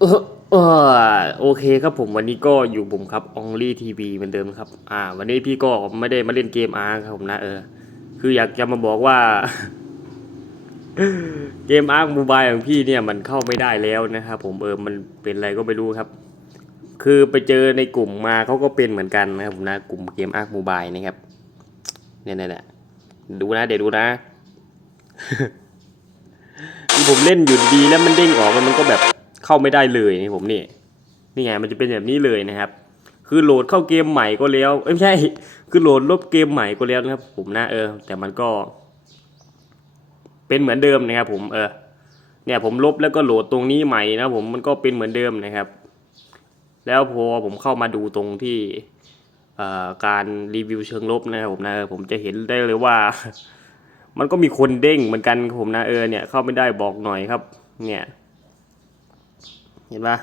เออเออโอเคครับผมวันนี้ก็อยู่ผมครับ Only TV เหมือนเดิมครับ อ่า วันนี้พี่ก็ไม่ได้มาเล่นเกมอาร์ครับผมนะเออ คืออยากจะมาบอกว่า เกมอาร์มูบายของพี่เนี่ยมันเข้าไม่ได้แล้วนะครับผมเออมันเป็นอะไรก็ไม่รู้ครับ คือไปเจอในกลุ่มมาเขาก็เป็นเหมือนกันนะครับผมนะกลุ่มเกมอาร์มูบายนะครับเนี่ยเนี่ยดูนะเดี๋ยวดูนะผมเล่นอยู่ดีแล้วมันเด้งออกแล้วมันก็แบบ เข้าไม่ได้เลยนี่ผมนี่นี่ไงมันจะเป็นแบบนี้เลยนะครับ คือโหลดเข้าเกมใหม่ก็แล้วเอ้ไม่ใช่ คือโหลดลบเกมใหม่ก็แล้วนะครับ ผมนะเออ แต่มันก็ เป็นเหมือนเดิมนะครับ ผมเออ เนี่ยผมลบแล้วก็โหลดตรงนี้ใหม่นะผมมันก็เป็นเหมือนเดิมนะครับ แล้วพอผมเข้ามาดูตรงที่เอ่อการรีวิวเชิงลบนะครับผมนะเออผมจะเห็นได้เลยว่า มันก็มีคนเด้งเหมือนกันครับผมนะเออเนี่ยเข้าไม่ได้บอกหน่อยครับ เนี่ย เห็นปะ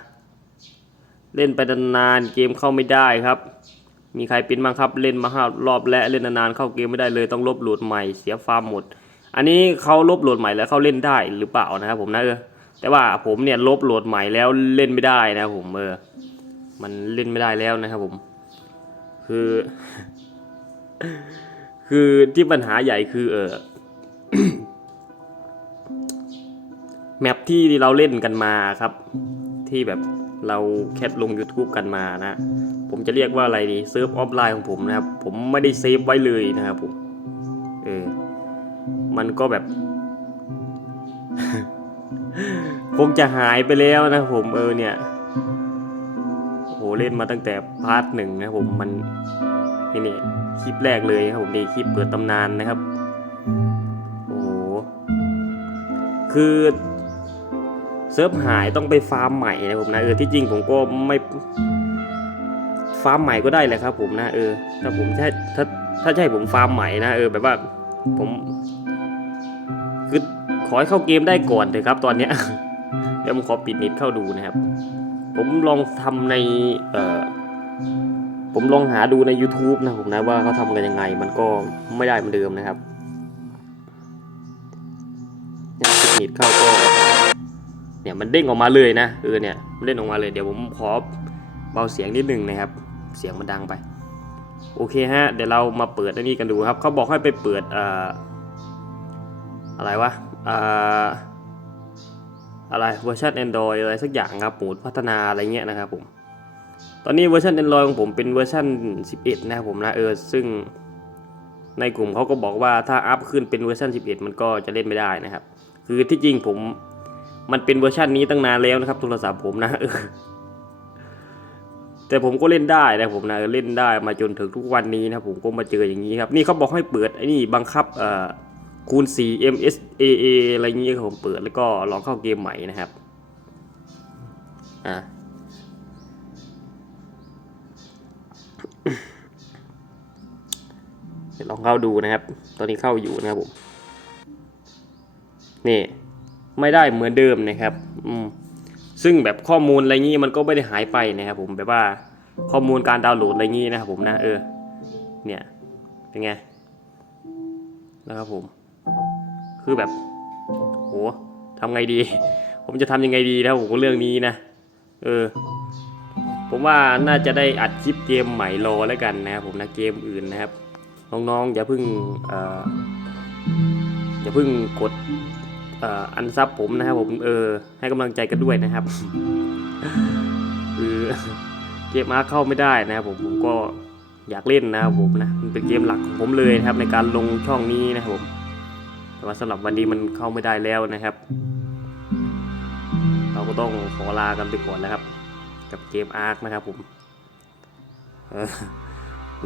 เล่นไปนานๆเกมเข้าไม่ได้ครับ มีใครเป็นบ้างครับเล่นมาห้ารอบและเล่นนานๆเข้าเกมไม่ได้เลยต้องลบโหลดใหม่เสียฟาร์มหมด อันนี้เขาลบโหลดใหม่แล้วเขาเล่นได้หรือเปล่านะครับผมนะเออแต่ว่าผมเนี่ยลบโหลดใหม่แล้วเล่นไม่ได้นะครับผมเออมันเล่นไม่ได้แล้วนะครับผม คือ คือที่ปัญหาใหญ่คือ เออแมปที่เราเล่นกันมาครับ ที่แบบเราแคปลง YouTube กันมานะ ผมจะเรียกว่าอะไรดีเซิร์ฟออฟไลน์ของผมนะครับ ผมไม่ได้เซฟไว้เลยนะครับผมเออมันก็แบบ คงจะหายไปแล้วนะผมเออเนี่ยโหเล่นมาตั้งแต่พาร์ทหนึ่งนะผมมันนี่นี่คลิปแรกเลยครับผมนี่คลิปเปิดตำนานนะครับ โอ้โหคือ เซิร์ฟหายต้องไปฟาร์มใหม่นะผมนะเออที่จริงผมก็ไม่ฟาร์มใหม่ก็ได้แหละครับ ผมนะเออ ถ้าผมถ้าถ้าถ้าใช่ผมฟาร์มใหม่นะเออแบบว่าผมคือขอให้เข้าเกมได้ก่อนเถอะครับ ตอนเนี้ยเดี๋ยวผมขอปิดนิดเข้าดูนะครับ ผมลองทำในเอ่อผมลองหาดูใน YouTube นะผมนะว่าเขาทำกันยังไง มันก็ไม่ได้เหมือนเดิมนะครับปิดนิดเข้าก็ เนี่ยมันเด้งออกมาเลยนะเออเนี่ยมันเด้งออกมาเลยเดี๋ยวผมขอเบาเสียงนิดนึงนะครับ เสียงมันดังไป โอเคฮะเดี๋ยวเรามาเปิดอันนี้กันดูครับเขาบอกให้ไปเปิดเอ่ออะไรวะอ่าอะไรเวอร์ชัน Android อะไรสักอย่างครับปูดพัฒนาอะไรเงี้ยนะครับผมตอนนี้เวอร์ชัน Android ของผมเป็นเวอร์ชัน11 นะครับผมนะเออซึ่งในกลุ่มเขาก็บอกว่าถ้าอัพขึ้นเป็นเวอร์ชัน11 มันก็จะเล่นไม่ได้นะครับ คือที่จริงผม มันเป็นเวอร์ชันนี้ตั้งนานแล้วนะครับ โทรศัพท์ผมนะแต่ผมก็เล่นได้นะผมนะเล่นได้มาจนถึงทุกวันนี้นะผมก็มาเจออย่างนี้ครับ นี่เขาบอกให้เปิดไอ้นี่บังคับคูณ 4 MSAA อะไรเงี้ยครับผมเปิดแล้วก็ลองเข้าเกมใหม่นะครับอะลองเข้าดูนะครับ ตอนนี้เข้าอยู่นะครับผม นี่ ไม่ได้เหมือนเดิมนะครับอืมซึ่งแบบข้อมูลอะไรงี้มันก็ไม่ได้หายไปนะครับผมแบบว่าข้อมูลการดาวน์โหลดอะไรงี้นะครับผมนะเออเนี่ยเป็นไงนะครับผม คือแบบโหทำไงดี ผมจะทำยังไงดีนะผมเรื่องนี้นะ เออ ผมว่าน่าจะได้อัดคลิปเกมใหม่รอแล้วกันนะครับผมนะเกมอื่นนะครับ น้องๆอย่าเพิ่งอออย่าเพิ่งกด อันซับผมนะครับผมเออให้กำลังใจกันด้วยนะครับคือเกมมาเข้าไม่ได้นะครับผมผมก็อยากเล่นนะครับผมนะมันเป็นเกมหลักของผมเลยนะครับในการลงช่องนี้นะครับผมแต่ว่าสำหรับวันนี้มันเข้าไม่ได้แล้วนะครับ เราก็ต้องขอลากันไปก่อนนะครับ กับเกมอาร์คนะครับผมเออ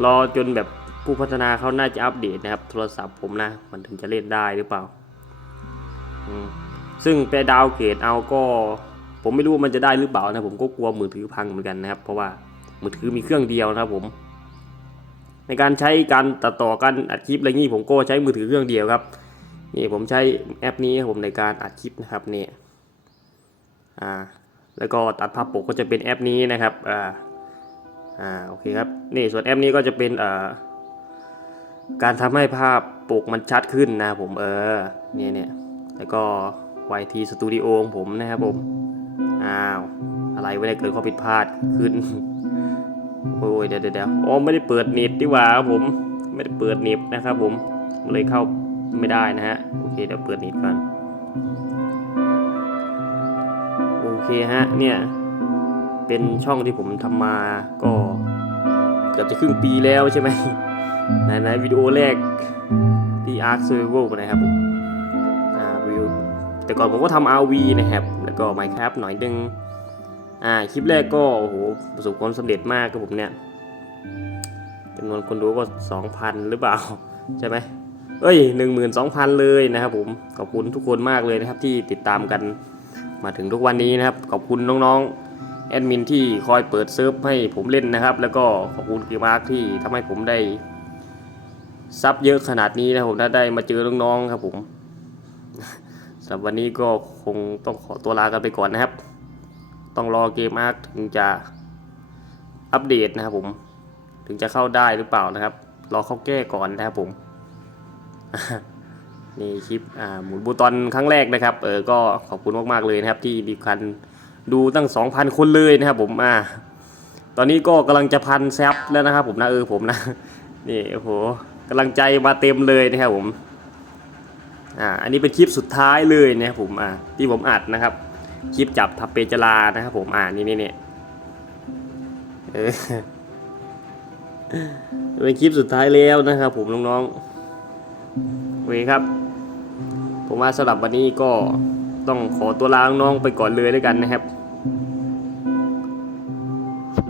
รอจนแบบผู้พัฒนาเขาน่าจะอัปเดตนะครับ โทรศัพท์ผมนะ มันถึงจะเล่นได้หรือเปล่า ซึ่งไปดาวเกรดเอาก็ ผมไม่รู้มันจะได้หรือเปล่านะผมก็กลัวมือถือพังเหมือนกันนะครับ เพราะว่ามือถือมีเครื่องเดียวนะครับผม ในการใช้การตัดต่อการอัดคลิปอะไรงี้ผมก็ใช้มือถือเครื่องเดียวครับนี่ผมใช้แอปนี้ผมในการอัดคลิปนะครับนี่อ่าแล้วก็ตัดภาพปกก็จะเป็นแอปนี้นะครับอ่าอ่าโอเคครับนี่ส่วนแอปนี้ก็จะเป็นอ่าการทำให้ภาพปกมันชัดขึ้นนะผมเออเนี่ยเนี่ย แล้วก็ YT Studio ของผมนะครับผม อ้าว อะไรไม่ได้เกิดข้อผิดพลาดขึ้น โอ้ยเดี๋ยวเดี๋ยวอ๋อไม่ได้เปิดเน็ตดีกว่าครับผม ไม่ได้เปิดเน็ตนะครับผม เลยเข้าไม่ได้นะฮะ โอเคเดี๋ยวเปิดเน็ตก่อน โอเคฮะ เนี่ย เป็นช่องที่ผมทำมาก็เกือบจะครึ่งปีแล้วใช่ไหมในในวิดีโอแรกที่ Ark Survival นะครับผมู่ แต่ก่อนผมก็ทำ RV นะครับ แล้วก็ Minecraft หน่อยนึง อ่า คลิปแรกก็โอ้โหประสบความสำเร็จมากครับผมเนี่ยจำนวนคนดูก็ 2,000 หรือเปล่า ใช่ไหมเอ้ย 12,000 เลยนะครับผม ขอบคุณทุกคนมากเลยนะครับที่ติดตามกันมาถึงทุกวันนี้นะครับ ขอบคุณน้องๆแอดมินที่คอยเปิดเซิร์ฟให้ผมเล่นนะครับ แล้วก็ขอบคุณกีมาร์คที่ทำให้ผมได้ซับเยอะขนาดนี้นะผมถ้าได้มาเจอน้องๆครับผม สำหรับวันนี้ก็คงต้องขอตัวลากันไปก่อนนะครับ ต้องรอเกมอาร์คถึงจะอัปเดตนะครับผม ถึงจะเข้าได้หรือเปล่านะครับ รอเขาแก้ก่อนนะครับผม นี่คลิปอ่าหมุนบูตอนครั้งแรกนะครับ เออ ก็ขอบคุณมากๆเลยนะครับ ที่มีคันดูตั้ง 2,000 คนเลยนะครับผม อ่า ตอนนี้ก็กำลังจะพันแซปแล้วนะครับผมนะเออผมนะ นี่โอ้โหกำลังใจมาเต็มเลยนะครับผม อ่าอันนี้เป็นคลิปสุดท้ายเลยนะครับผมอ่าที่ผมอัดนะครับคลิปจับทับเปจลานะครับผมอ่านี่นี่นี่เออเป็นคลิปสุดท้ายแล้วนะครับผมน้องๆโอเคครับ ผมว่าสำหรับวันนี้ก็ต้องขอตัวลาน้องๆไปก่อนเลยแล้วยกันนะครับ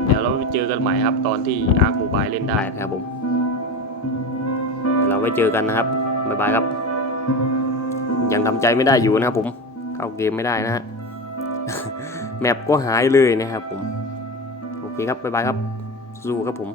เดี๋ยวเราไปเจอกันใหม่ครับ ตอนที่อาร์คโมบายเล่นได้นะครับผมเดี๋ยวเราไว้เจอกันนะครับบ๊ายบายครับ ยังทำใจไม่ได้อยู่นะครับผมเข้าเกมไม่ได้นะฮะแมปก็หายเลยนะครับผม โอเคครับบ๊ายบายครับสู้ครับผม